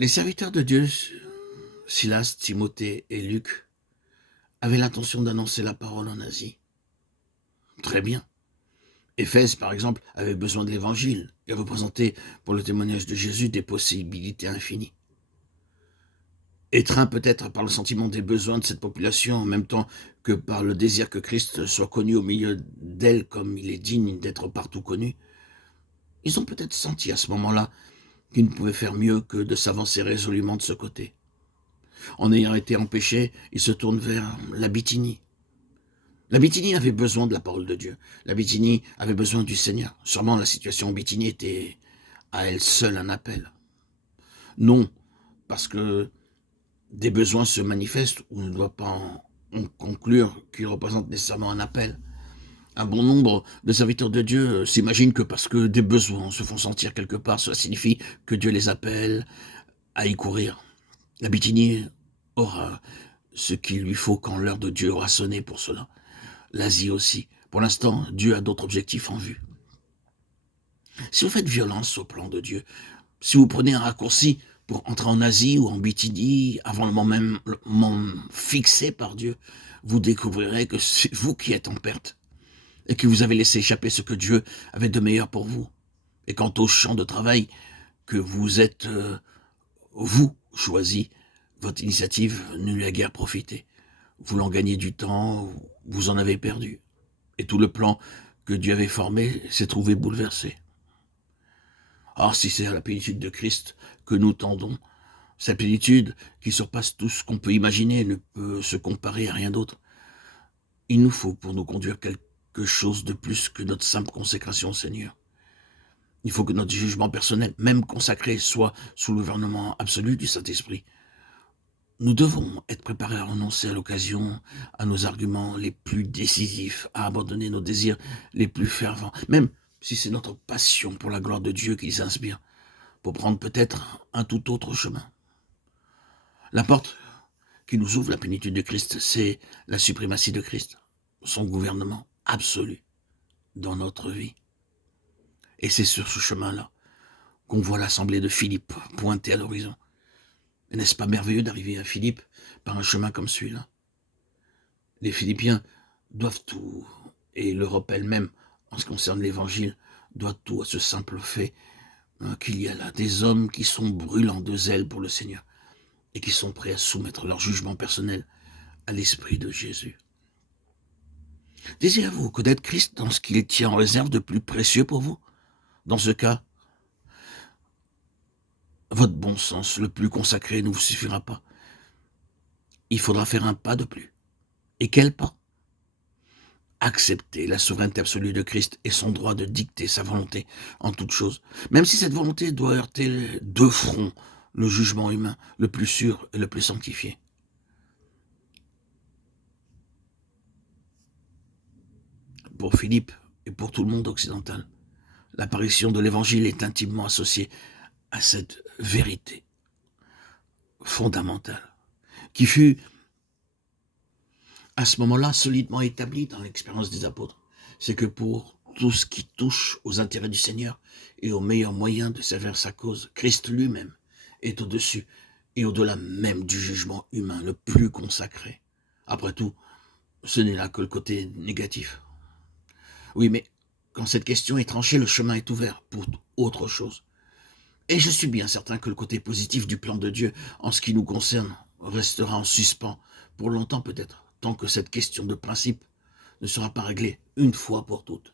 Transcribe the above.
Les serviteurs de Dieu, Silas, Timothée et Luc, avaient l'intention d'annoncer la parole en Asie. Très bien. Éphèse, par exemple, avait besoin de l'évangile et représentait pour le témoignage de Jésus des possibilités infinies. Étreint peut-être par le sentiment des besoins de cette population, en même temps que par le désir que Christ soit connu au milieu d'elle comme il est digne d'être partout connu, ils ont peut-être senti à ce moment-là qu'ils ne pouvaient faire mieux que de s'avancer résolument de ce côté. En ayant été empêchés, ils se tournent vers la Bithynie. La Bithynie avait besoin de la parole de Dieu. La Bithynie avait besoin du Seigneur. Sûrement la situation en Bithynie était à elle seule un appel. Non, parce que des besoins se manifestent, on ne doit pas en conclure qu'ils représentent nécessairement un appel. Un bon nombre de serviteurs de Dieu s'imaginent que parce que des besoins se font sentir quelque part, cela signifie que Dieu les appelle à y courir. La Bithynie aura ce qu'il lui faut quand l'heure de Dieu aura sonné pour cela. L'Asie aussi. Pour l'instant, Dieu a d'autres objectifs en vue. Si vous faites violence au plan de Dieu, si vous prenez un raccourci pour entrer en Asie ou en Bithynie avant le moment fixé par Dieu, vous découvrirez que c'est vous qui êtes en perte et que vous avez laissé échapper ce que Dieu avait de meilleur pour vous. Et quant au champ de travail que vous êtes, vous, choisi, votre initiative ne lui a guère profité. Voulant gagner du temps, vous en avez perdu. Et tout le plan que Dieu avait formé s'est trouvé bouleversé. Or, si c'est à la plénitude de Christ que nous tendons, cette plénitude qui surpasse tout ce qu'on peut imaginer, ne peut se comparer à rien d'autre, il nous faut pour nous conduire quelque chose de plus que notre simple consécration au Seigneur. Il faut que notre jugement personnel, même consacré, soit sous le gouvernement absolu du Saint-Esprit. Nous devons être préparés à renoncer à l'occasion à nos arguments les plus décisifs, à abandonner nos désirs les plus fervents, même si c'est notre passion pour la gloire de Dieu qui les inspire, pour prendre peut-être un tout autre chemin. La porte qui nous ouvre la plénitude de Christ, c'est la suprématie de Christ, son gouvernement absolu dans notre vie. Et c'est sur ce chemin-là qu'on voit l'assemblée de Philippe pointer à l'horizon. Et n'est-ce pas merveilleux d'arriver à Philippe par un chemin comme celui-là? Les Philippiens doivent tout, et l'Europe elle-même, en ce qui concerne l'Évangile, doit tout à ce simple fait qu'il y a là des hommes qui sont brûlants de zèle pour le Seigneur et qui sont prêts à soumettre leur jugement personnel à l'Esprit de Jésus. Désirez-vous connaître Christ dans ce qu'il tient en réserve de plus précieux pour vous? Dans ce cas, votre bon sens le plus consacré ne vous suffira pas. Il faudra faire un pas de plus. Et quel pas? Accepter la souveraineté absolue de Christ et son droit de dicter sa volonté en toute chose, même si cette volonté doit heurter de front le jugement humain, le plus sûr et le plus sanctifié. Pour Philippe et pour tout le monde occidental, l'apparition de l'Évangile est intimement associée à cette vérité fondamentale, qui fut à ce moment-là solidement établie dans l'expérience des apôtres. C'est que pour tout ce qui touche aux intérêts du Seigneur et aux meilleurs moyens de servir sa cause, Christ lui-même est au-dessus et au-delà même du jugement humain le plus consacré. Après tout, ce n'est là que le côté négatif. Oui, mais quand cette question est tranchée, le chemin est ouvert pour autre chose. Et je suis bien certain que le côté positif du plan de Dieu, en ce qui nous concerne, restera en suspens, pour longtemps peut-être, tant que cette question de principe ne sera pas réglée une fois pour toutes.